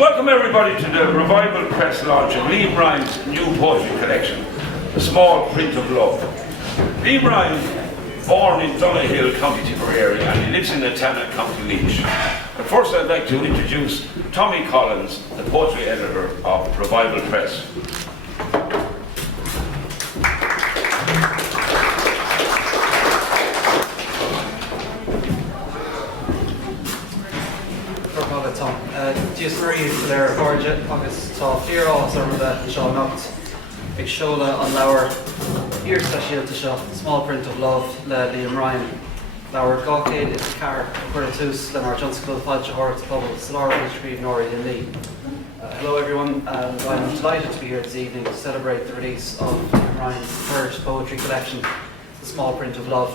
Welcome everybody to the Revival Press launch of Liam Ryan's new poetry collection, The Small Print of Love. Liam Ryan, born in Donahill, County Tipperary, and he lives in Natana, County Laois. But first I'd like to introduce Tommy Collins, the poetry editor of Revival Press. Just three there Georgia, agus tá fíorá sarmada seo nacht ag seola an leabhar iarstaisialta seo, Small Print of Love le Liam Ryan. Leabhar gácéad is car chuir tús le mar Johnscoil Fáilte Hort Pobble Salar Street Nori in Lee. Hello everyone, and I'm delighted to be here this evening to celebrate the release of Liam Ryan's third poetry collection, The Small Print of Love.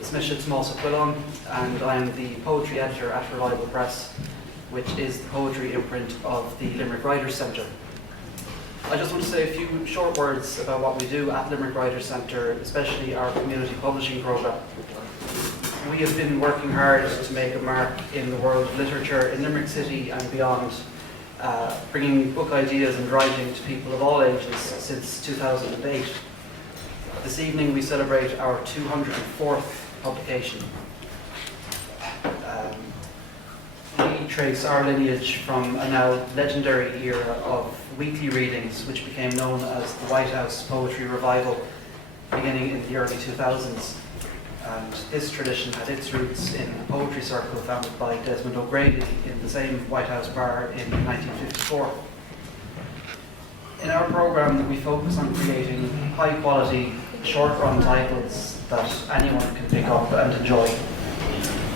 It's Mishit Mosa Quillon, and I am the poetry editor at Revival Press, which is the poetry imprint of the Limerick Writers Centre. I just want to say a few short words about what we do at Limerick Writers Centre, especially our community publishing programme. We have been working hard to make a mark in the world of literature in Limerick City and beyond, bringing book ideas and writing to people of all ages since 2008. This evening we celebrate our 204th publication. We trace our lineage from a now legendary era of weekly readings, which became known as the White House Poetry Revival, beginning in the early 2000s. And this tradition had its roots in a poetry circle founded by Desmond O'Grady in the same White House bar in 1954. In our programme, we focus on creating high-quality, short-run titles that anyone can pick up and enjoy.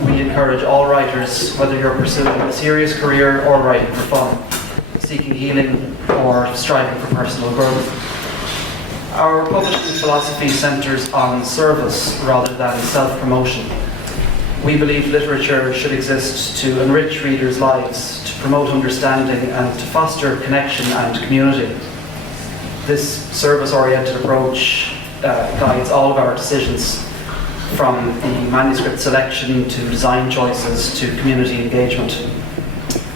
We encourage all writers, whether you're pursuing a serious career or writing for fun, seeking healing or striving for personal growth. Our publishing philosophy centres on service rather than self-promotion. We believe literature should exist to enrich readers' lives, to promote understanding and to foster connection and community. This service-oriented approach guides all of our decisions, from the manuscript selection to design choices to community engagement.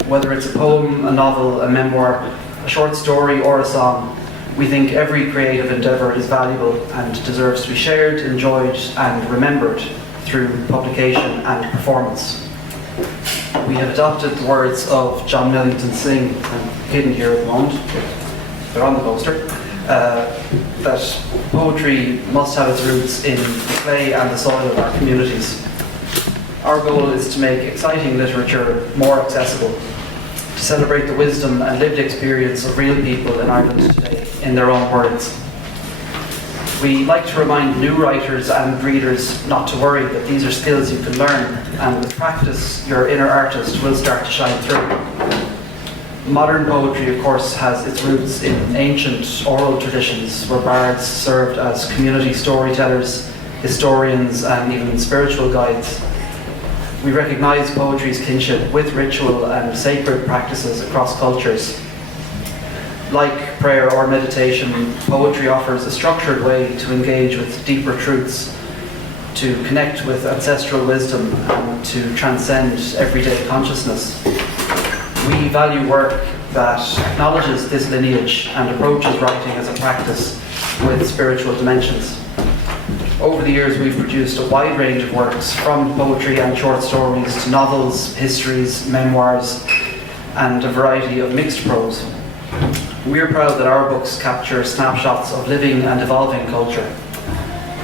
Whether it's a poem, a novel, a memoir, a short story or a song, we think every creative endeavour is valuable and deserves to be shared, enjoyed and remembered through publication and performance. We have adopted the words of John Millington Synge, I'm hidden here at the moment, they're on the poster, that poetry must have its roots in the clay and the soil of our communities. Our goal is to make exciting literature more accessible, to celebrate the wisdom and lived experience of real people in Ireland today, in their own words. We like to remind new writers and readers not to worry, that these are skills you can learn, and with practice your inner artist will start to shine through. Modern poetry, of course, has its roots in ancient oral traditions where bards served as community storytellers, historians and even spiritual guides. We recognise poetry's kinship with ritual and sacred practices across cultures. Like prayer or meditation, poetry offers a structured way to engage with deeper truths, to connect with ancestral wisdom and to transcend everyday consciousness. We value work that acknowledges this lineage and approaches writing as a practice with spiritual dimensions. Over the years we've produced a wide range of works, from poetry and short stories to novels, histories, memoirs and a variety of mixed prose. We're proud that our books capture snapshots of living and evolving culture,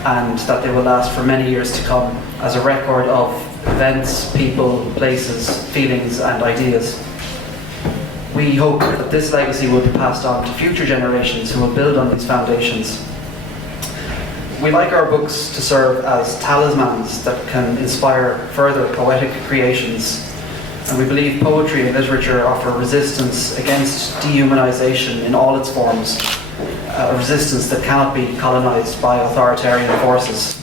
and that they will last for many years to come as a record of events, people, places, feelings and ideas. We hope that this legacy will be passed on to future generations who will build on these foundations. We like our books to serve as talismans that can inspire further poetic creations, and we believe poetry and literature offer resistance against dehumanization in all its forms, a resistance that cannot be colonized by authoritarian forces.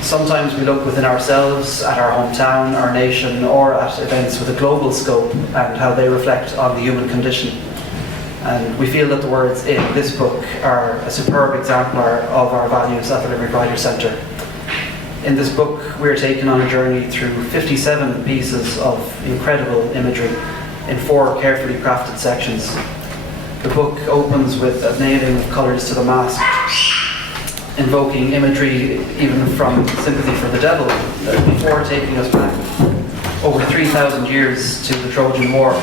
Sometimes we look within ourselves, at our hometown, our nation, or at events with a global scope and how they reflect on the human condition. And we feel that the words in this book are a superb exemplar of our values at the Limerick Writers Centre. In this book, we are taken on a journey through 57 pieces of incredible imagery, in 4 carefully crafted sections. The book opens with a nailing of colours to the mask, invoking imagery even from Sympathy for the Devil, before taking us back over 3,000 years to the Trojan War.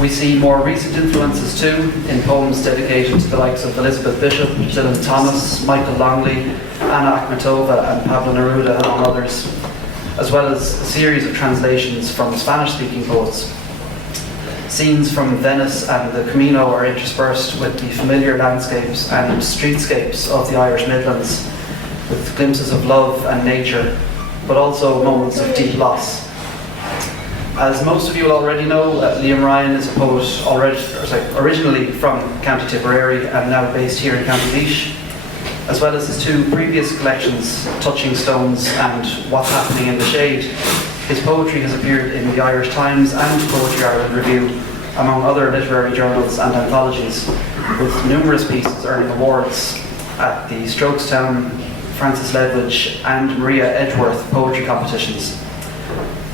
We see more recent influences too, in poems dedicated to the likes of Elizabeth Bishop, Dylan Thomas, Michael Longley, Anna Akhmatova and Pablo Neruda, among others, as well as a series of translations from Spanish-speaking poets. Scenes from Venice and the Camino are interspersed with the familiar landscapes and streetscapes of the Irish Midlands, with glimpses of love and nature, but also moments of deep loss. As most of you will already know, Liam Ryan is a poet originally from County Tipperary and now based here in County Laois. As well as his 2 previous collections, Touching Stones and What's Happening in the Shade, his poetry has appeared in the Irish Times and Poetry Ireland Review, among other literary journals and anthologies, with numerous pieces earning awards at the Strokestown, Francis Ledwidge and Maria Edgeworth poetry competitions.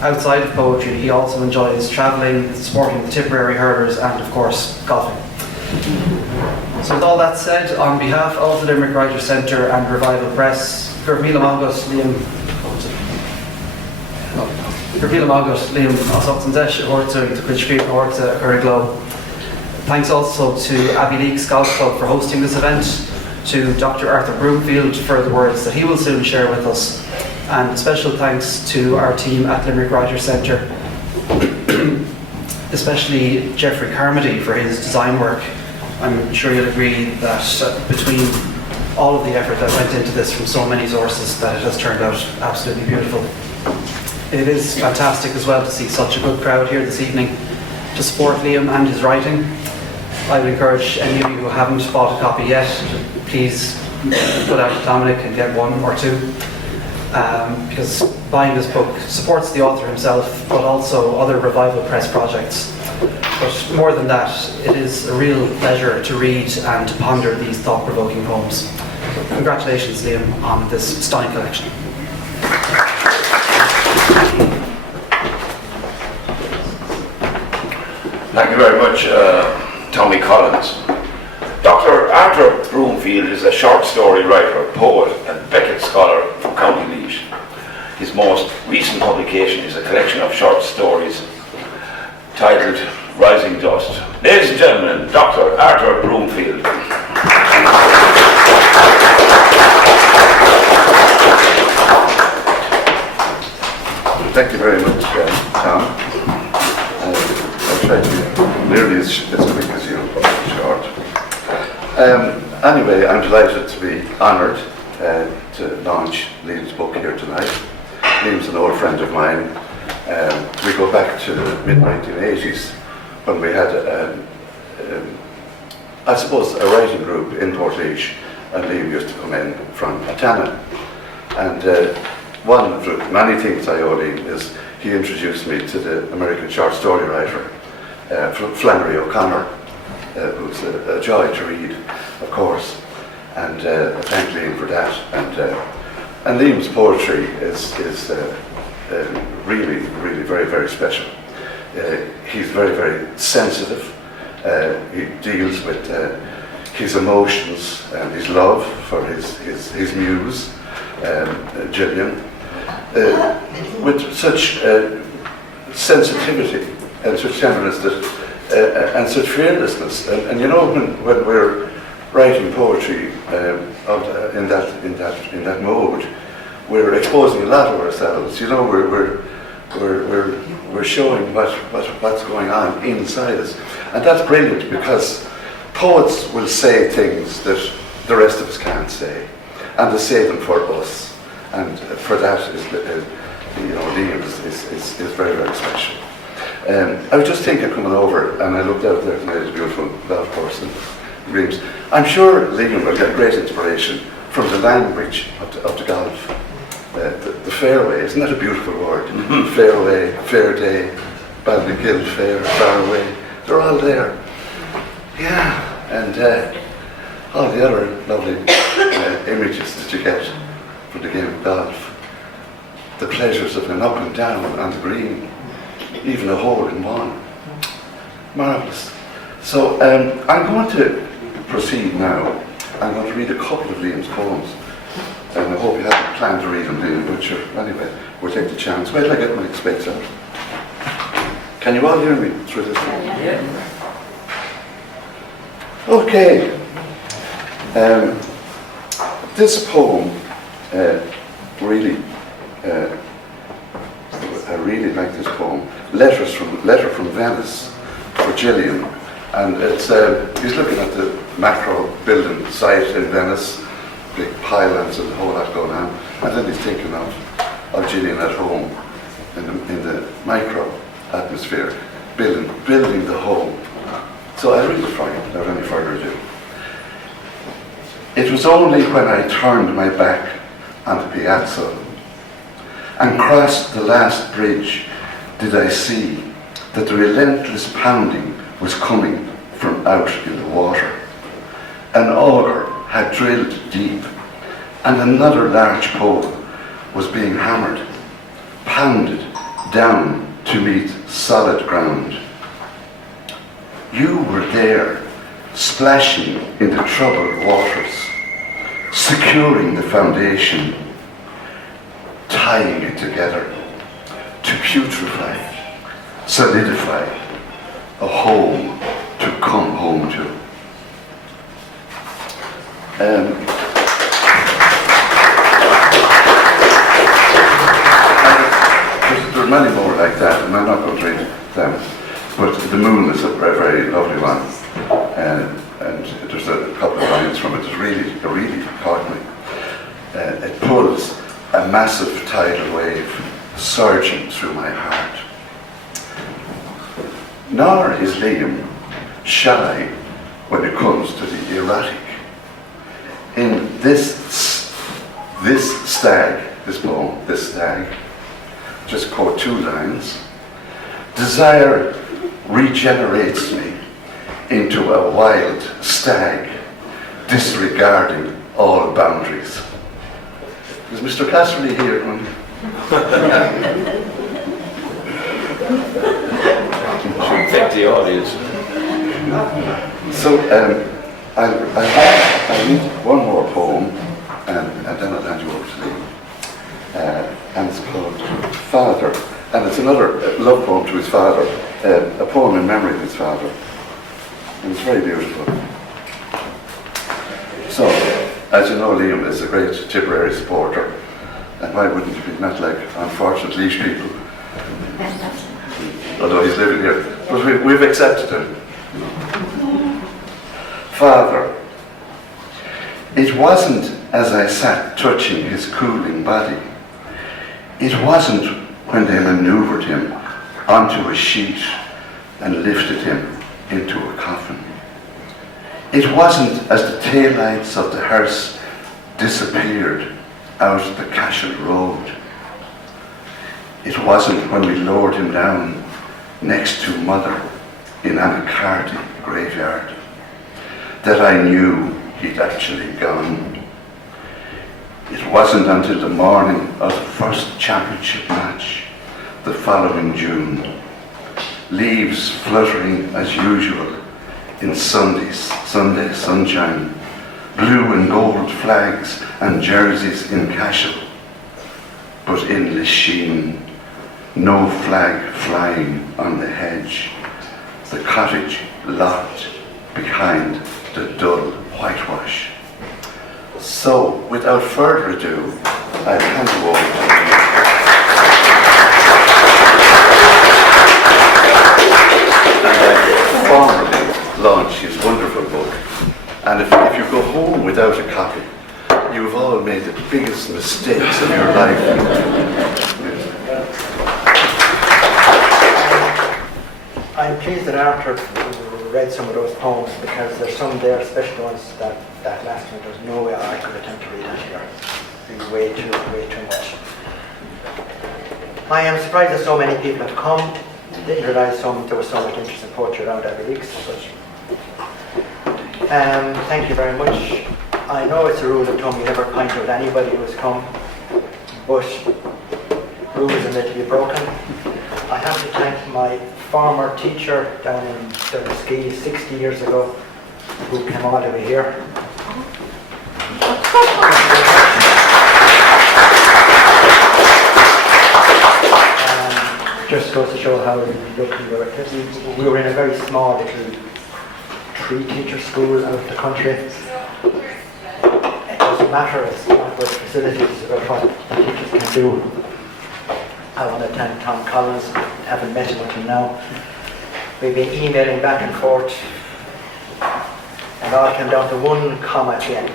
Outside of poetry, he also enjoys travelling, supporting the Tipperary hurlers and, of course, golfing. So with all that said, on behalf of the Limerick Writers' Centre and Revival Press, Gurmila Mangut, Liam Osoptendesh, Horta, the Quidshkrieg, Horta, Uriglo. Thanks also to Abbeyleix Golf Club for hosting this event, to Dr. Arthur Broomfield for the words that he will soon share with us, and special thanks to our team at Limerick Writers' Centre, especially Jeffrey Carmody for his design work. I'm sure you'll agree that between all of the effort that went into this from so many sources, that it has turned out absolutely beautiful. It is fantastic as well to see such a good crowd here this evening to support Liam and his writing. I would encourage any of you who haven't bought a copy yet to please put out to Dominic and get 1 or 2, because buying this book supports the author himself, but also other Revival Press projects. But more than that, it is a real pleasure to read and to ponder these thought-provoking poems. So congratulations, Liam, on this stunning collection. Thank you very much, Tommy Collins. Dr. Arthur Broomfield is a short story writer, poet and Beckett scholar from County Laois. His most recent publication is a collection of short stories titled Rising Dust. Ladies and gentlemen, Dr. Arthur Broomfield. Thank you very much, Tom. I'll try to be nearly as quick as you, short. Anyway, I'm delighted to be honoured to launch Liam's book here tonight. Liam's an old friend of mine. We go back to the mid-1980s when we had, I suppose, a writing group in Portlaoise, and Liam used to come in from Atana. And one of the many things I owe Liam is he introduced me to the American short story writer, Flannery O'Connor, who's a joy to read, of course, and I thank Liam for that. And Liam's poetry is really, really very, very special. He's very, very sensitive. He deals with his emotions and his love for his muse, Gillian, with such sensitivity and such tenderness and such fearlessness. And you know, when we're writing poetry in that mode, we're exposing a lot of ourselves. You know, we're showing what's going on inside us, and that's brilliant because poets will say things that the rest of us can't say, and they say them for us, and for that Liam is very, very special. I was just thinking coming over, and I looked out there tonight at a beautiful golf course in Reims. I'm sure Liam will get great inspiration from the language of the golf. The fairway, isn't that a beautiful word? Mm-hmm. Fairway, fair day, Ballygill fair, far away. They're all there. Yeah, and all the other lovely images that you get from the game of golf. The pleasures of an up and down on the green, even a hole in one. Marvellous. So I'm going to proceed now. I'm going to read a couple of Liam's poems. And I hope you hadn't planned to read them, Liam, but sure, anyway, we'll take the chance. Wait till I get my specs out. Can you all hear me through this? Yeah. Okay. This poem really, I really like this poem. Letter from Venice for Gillian, and it's he's looking at the macro building site in Venice, big pylons and the whole lot going on, and then he's thinking of Gillian at home in the micro atmosphere, building the home. So I'll read it for you without any further ado. It was only when I turned my back on the piazza and crossed the last bridge did I see that the relentless pounding was coming from out in the water. An auger had drilled deep, and another large pole was being hammered, pounded down to meet solid ground. You were there, splashing in the troubled waters, securing the foundation, tying it together to putrefy, solidify, a home to come home to. There are many more like that, and I'm not going to read them, but The Moon is a very, very lovely one, and there's a couple of lines from it that really caught me. It pulls a massive tidal wave surging through my heart. Nor is Liam shy when it comes to the erotic. In this poem, just quote 2 lines. Desire regenerates me into a wild stag, disregarding all boundaries. Is Mr. Casserly here? To infect the audience. So I'll read one more poem, and then I'll hand you over to Liam. And it's called Father, and it's another love poem to his father, a poem in memory of his father, and it's very beautiful. So, as you know, Liam is a great Tipperary supporter, and why wouldn't he be? Not like unfortunate Laois people, although he's living here, but we've accepted him. Father, it wasn't as I sat touching his cooling body. It wasn't when they maneuvered him onto a sheet and lifted him into a coffin. It wasn't as the taillights of the hearse disappeared out the Cashel Road. It wasn't when we lowered him down next to Mother in Anacarty graveyard that I knew he'd actually gone. It wasn't until the morning of the first championship match the following June, leaves fluttering as usual in Sunday sunshine, blue and gold flags and jerseys in Cashel, but in Lisheen, no flag flying on the hedge, the cottage locked behind the dull whitewash. So, without further ado, I'll hand you over to formally launch his wonderful book. And if you go home without a copy, you've all made the biggest mistakes of your life. I'm pleased that Arthur read some of those poems, because there's some there, especially ones that last one, there's no way I could attempt to read it here. It'd be way too much. I am surprised that so many people have come. Didn't realise there was so much interest in poetry around Abbeyleix, but thank you very much. I know it's a rule of thumb, you never point out anybody who has come, but rules are meant to be broken. I have to thank my former teacher down in Ski 60 years ago who came all the way here. Just goes to show how lucky we were in a very small little tree teacher school out of the country. It doesn't matter, it's not about facilities, it's about what the teachers can do. I want to thank Tom Collins, haven't met him until now. We've been emailing back and forth, and all came down to one comma at the end.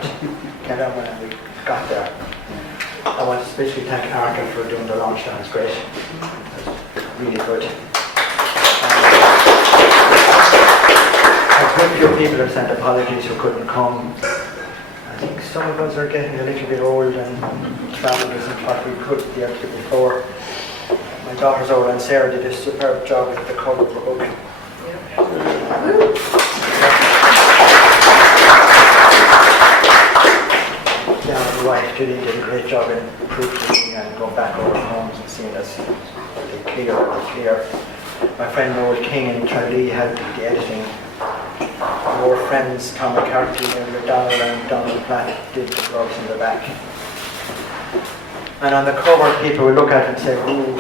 Came down when we got there. I want to especially thank Arthur for doing the launch down, it's great. Really good. A good few people have sent apologies who couldn't come. I think some of us are getting a little bit old and traveled isn't what we could the year before. My daughters Ola and Sarah did a superb job with the cover of the book. Yeah, my wife Judy did a great job in proofreading and going back over poems and seeing us clear. My friend Noel King in Tralee helped with the editing. Our friends Tom McCarthy and Donald and Donald Platt did the gloves in the back. And on the cover people will look at it and say, ooh,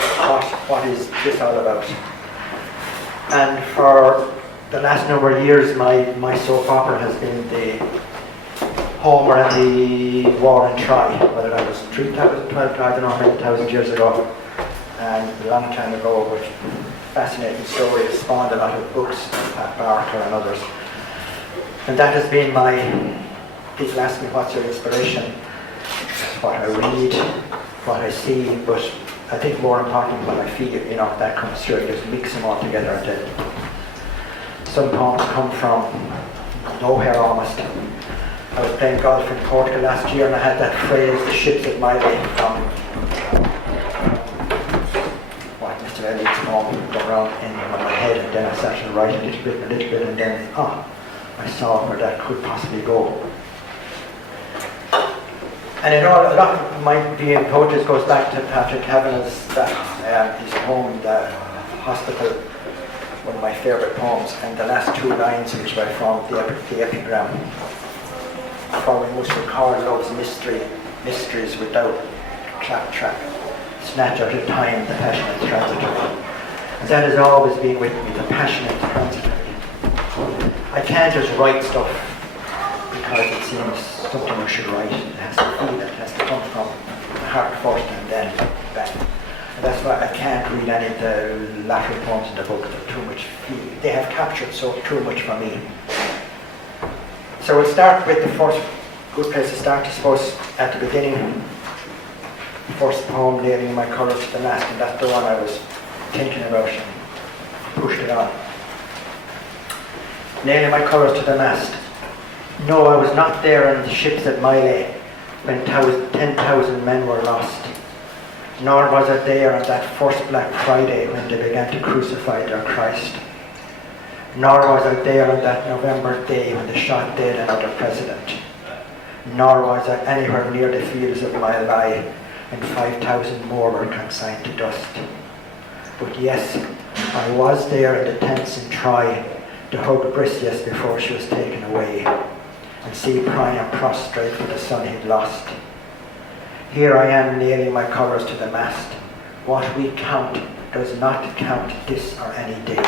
what is this all about? And for the last number of years my soap opera has been the Homer and the War in Troy, whether that was 3,000, 12,000, I don't know how many thousand years ago. And a long time ago, but fascinating story. It spawned a lot of books, Pat Barker and others. And that has been people ask me what's your inspiration, what I read, what I see, but I think more important what I feel, that comes through. You just mix them all together and then some poems come from nowhere almost. I was playing golf in Portugal last year and I had that phrase, the ships at my way, from Mr. Elliott's poem go around in my head, and then I started to write a little bit, and then I saw where that could possibly go. And a lot of my being poetry goes back to Patrick Kavanagh's his poem, The Hospital, one of my favourite poems, and the last two lines which I formed the epigram. For we must record love's mysteries without claptrap. Snatch out of time the passionate transitory. And that has always been with me, the passionate transitory. I can't just write stuff because it seems something I should write. It has to feel, it has to come from the heart first and then back. And that's why I can't read any of the latter poems in the book. They're too much feeling. They have captured too much for me. So we'll start with the first good place to start, I suppose, at the beginning. First poem, Nailing My Colours to the Mast, and that's the one I was thinking about and pushed it on. Nailing my colours to the mast. No, I was not there on the ships at Miley when 10,000 men were lost. Nor was I there on that first Black Friday when they began to crucify their Christ. Nor was I there on that November day when they shot dead another president. Nor was I anywhere near the fields of Miley and 5,000 more were consigned to dust. But yes, I was there in the tents in Troy to hug Briseis before she was taken away and see Priam prostrate for the son he'd lost. Here I am nailing my colours to the mast. What we count does not count this or any day.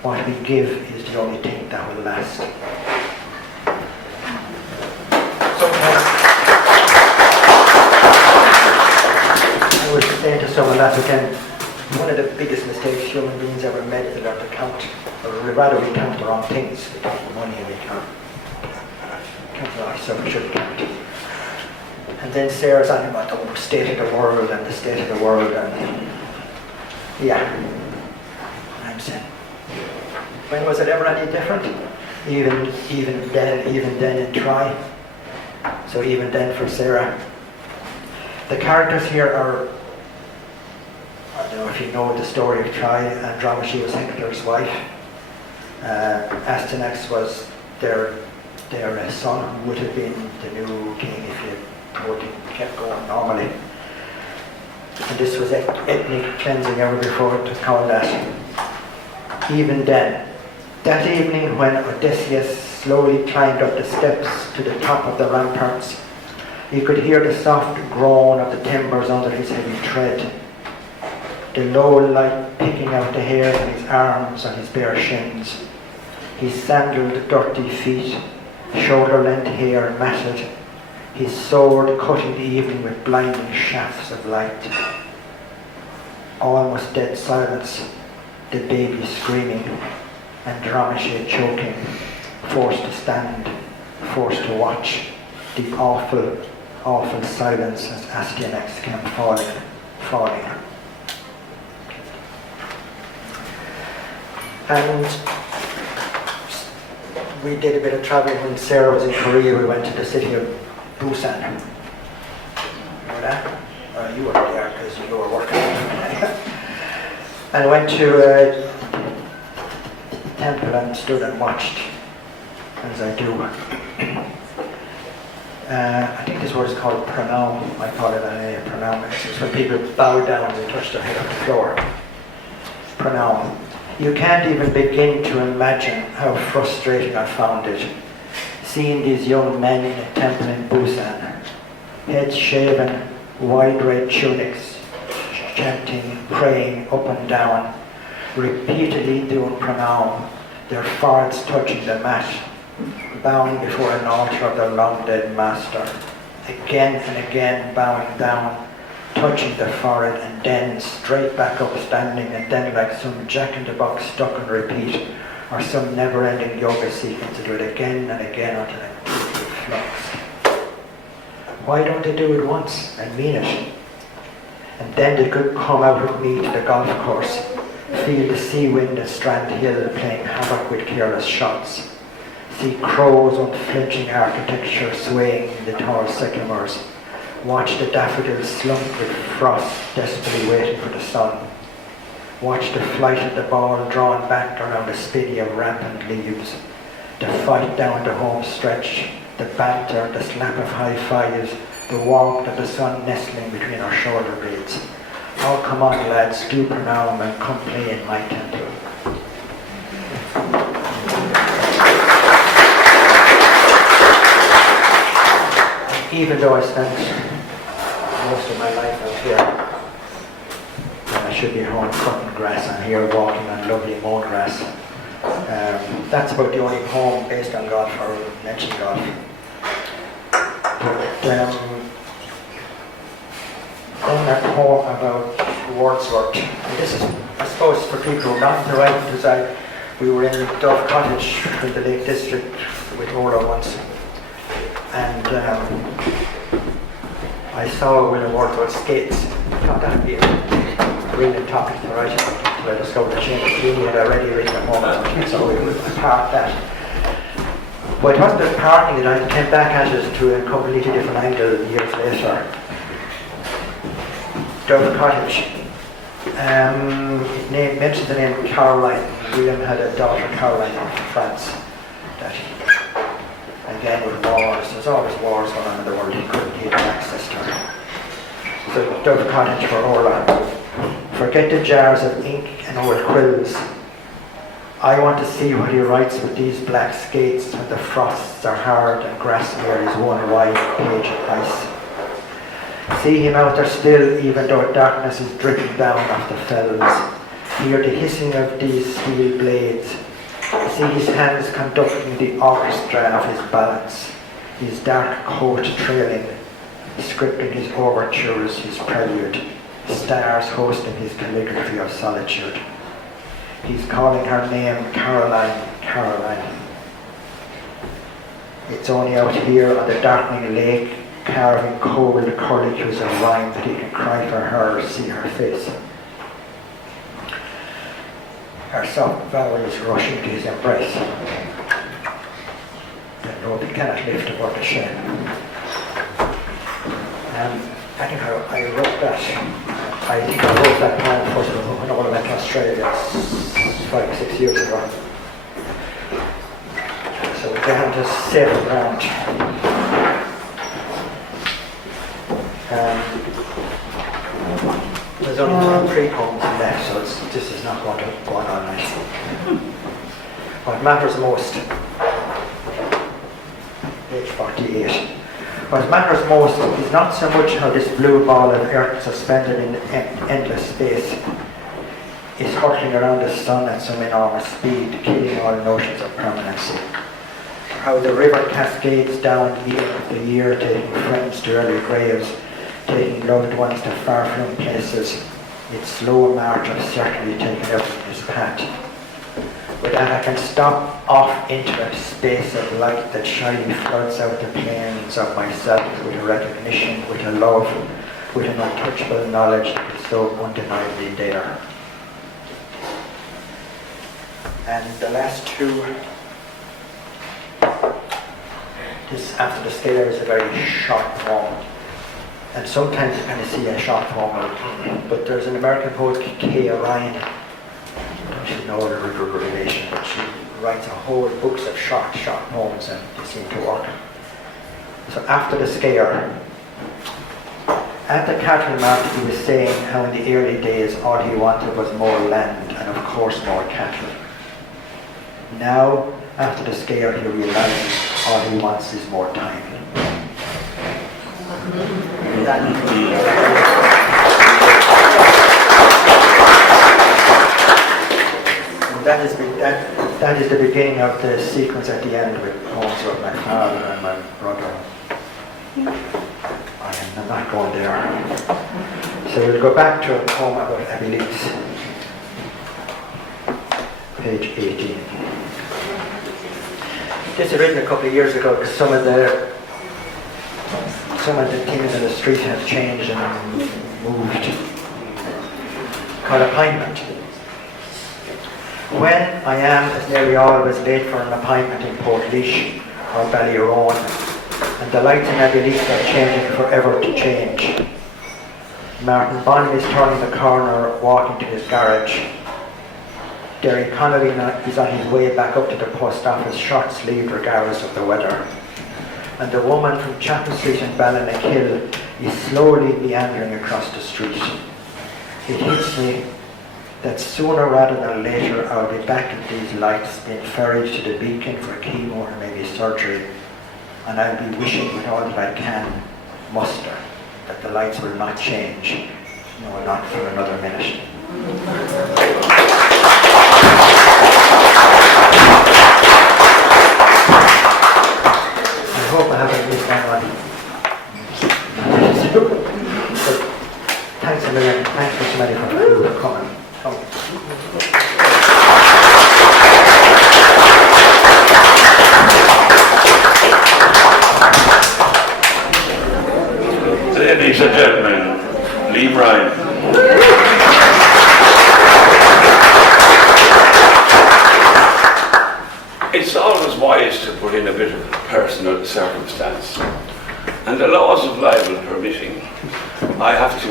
What we give is the only thing that will last. I was saying to someone last weekend, one of the biggest mistakes human beings ever made is to count, or rather we count the wrong things. We count the money and we count the wrong stuff we should count. And then Sarah's on about the state of the world and the state of the world and yeah. I'm saying, when was it ever any different? Even then in Troy. So even then for Sarah. The characters here are, I don't know if you know the story of Troy. Andromache was Hector's wife. Astyanax was their son, who would have been the new king if the whole thing kept going normally. And this was ethnic cleansing ever before it was called that. Even then, that evening when Odysseus slowly climbed up the steps to the top of the ramparts, he could hear the soft groan of the timbers under his heavy tread, the low light picking out the hairs on his arms and his bare shins, his sandaled dirty feet, shoulder-length hair matted, his sword cutting the evening with blinding shafts of light. Almost dead silence, the baby screaming, and Dramishe choking, forced to stand, forced to watch, the awful, awful silence as Astyanax came falling. And we did a bit of traveling when Sarah was in Korea. We went to the city of Busan. Remember that? You weren't there because you were working. And went to a temple and stood and watched, as I do. I think this word is called pranam. I call it a pranam. It's when people bow down and they touch their head on the floor. Pranam. You can't even begin to imagine how frustrating I found it, seeing these young men in a temple in Busan, heads shaven, wide red tunics, chanting, praying up and down, repeatedly doing pranam, their foreheads touching the mat, bowing before an altar of their long dead master, again and again bowing down, touching the forehead, and then straight back up standing, and then like some jack-in-the-box stuck on repeat, or some never-ending yoga sequence to do it again and again until it completely flux. Why don't they do it once and mean it? And then they could come out with me to the golf course, feel the sea wind at Strand Hill playing havoc with careless shots, see Crow's unflinching architecture swaying in the tall sycamores, watch the daffodils slump with frost, desperately waiting for the sun. Watch the flight of the ball drawn back around a spinney of rampant leaves. The fight down the home stretch, the banter, the slap of high fives, the warmth of the sun nestling between our shoulder blades. Oh, come on, lads, do pranam and come play in my temple. Even though I spent most of my life out here, when I should be home cutting grass, I'm here walking on lovely mown grass. That's about the only home based on golf or mentioned golf. But then that poem about Wordsworth, and this is, I suppose, for people who are not to write, because we were in Dove Cottage in the Lake District with Ola once, and I saw William Wordsworth skates. I thought that would be a brilliant topic to write about until I discovered the chain of Sweeney had already written a home, so we would park that. But it wasn't just parking it, I came back at it to a completely different angle years later. Dove Cottage. It mentions the name Caroline. William had a daughter, Caroline, from France. That again with wars, there's always wars going on in the world, he had access to her. So Dove Cottage for Orla. Forget the jars of ink and old quills. I want to see what he writes with these black skates when the frosts are hard and Grasmere is one wide page of ice. See him out there still, even though darkness is dripping down off the fells. Hear the hissing of these steel blades. See his hands conducting the orchestra of his ballads, his dark coat trailing, scripting his overtures, his prelude, stars hosting his calligraphy of solitude. He's calling her name Caroline, Caroline. It's only out here on the darkening lake, carving cold curlicues of rhyme, that he can cry for her, see her face. Her soft vowels rushing to his embrace. The rope he cannot lift above the shed. I think I wrote that. I think I wrote that poem first when I went to Australia 5 or 6 years ago. So we're down to 7 round. There's only 3 poems left, so this is not going to go on all night. What matters most, page 48. What matters most is not so much how this blue ball of earth suspended in endless space is hurtling around the sun at some enormous speed, killing all notions of permanency. How the river cascades down year after year, taking friends to early graves, taking loved ones to far-flung places, its slow march of certainly taken out from his path. With that I can stop off into a space of light that shyly floods out the plains of myself with a recognition, with a love, with an untouchable knowledge that is so undeniably there. And the last two, this After the Scale is a very short poem. And sometimes you kind of see a short poem, but there's an American poet, Kay Ryan. I should know the relation, but she writes a whole books of short poems, and they seem to work. So After the Scare. At the cattle market he was saying how in the early days all he wanted was more land and of course more cattle. Now, after the scare, he realizes all he wants is more time. That is the beginning of the sequence at the end with poems about my father and my brother. I'm not going there. So we'll go back to a poem about Abbeyleix. Page 18. This was written a couple of years ago because some of the things in the street have changed and moved. Called appointment. When I am, as nearly always, late for an appointment in Portlaoise or Ballyrone, and the lights in Abbeyleix are changing forever to change. Martin Bonham is turning the corner, walking to his garage. Derry Connolly is on his way back up to the post office, short-sleeved regardless of the weather. And the woman from Chapel Street in Ballinackill is slowly meandering across the street. It hits me that sooner rather than later I'll be back at these lights, being ferried to the beacon for chemo or maybe surgery, and I'll be wishing with all that I can muster that the lights will not change, no, not for another minute. I hope I haven't missed anyone. Thanks a million. Thanks for so many for coming. Ladies and gentlemen, Lee Bryan. It's always wise to put in a bit of personal circumstance, and the laws of libel permitting, I have to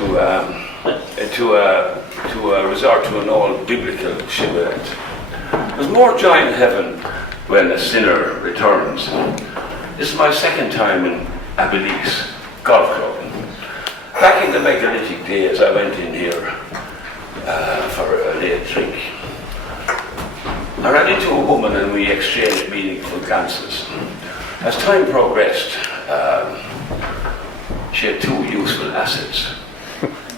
resort to an old biblical shibboleth. There's more joy in heaven when a sinner returns. This is my second time in Abbeyleix Golf Club. Back in the megalithic days, I went in here for a late drink. I ran into a woman and we exchanged meaningful glances. As time progressed, she had two useful assets.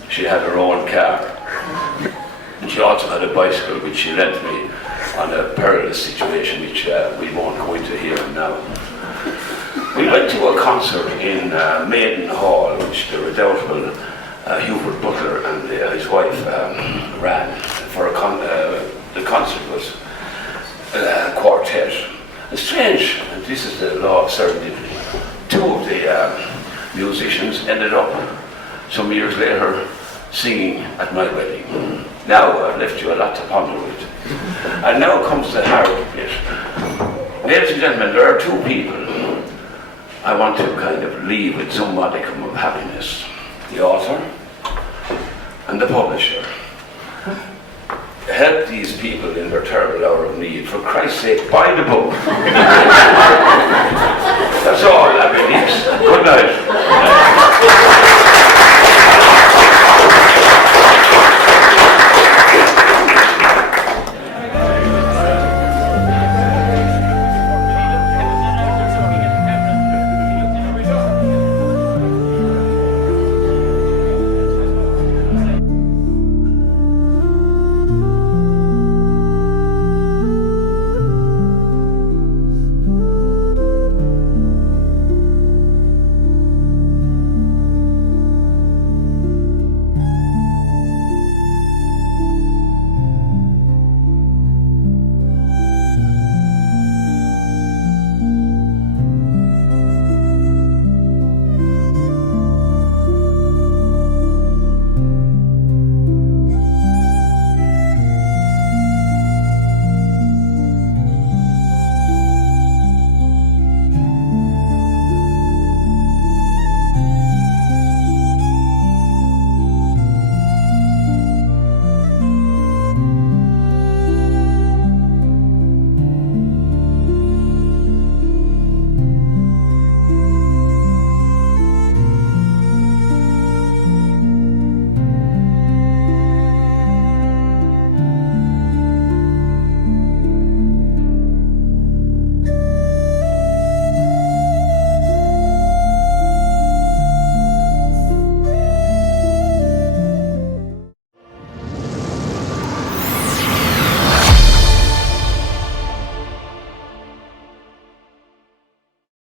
She had her own car, and she also had a bicycle which she lent me on a perilous situation which we won't go into here and now. We went to a concert in Maiden Hall, which the redoubtable Hubert Butler and his wife ran. For the concert was a quartet. It's strange, and this is the law of serendipity. Two of the musicians ended up some years later singing at my wedding. Now I've left you a lot to ponder with. And now comes the hard bit. Ladies and gentlemen, there are two people I want to kind of leave with some modicum of happiness. The author and the publisher. Help these people in their terrible hour of need. For Christ's sake, buy the book. That's all, Abbeyleix. Good night.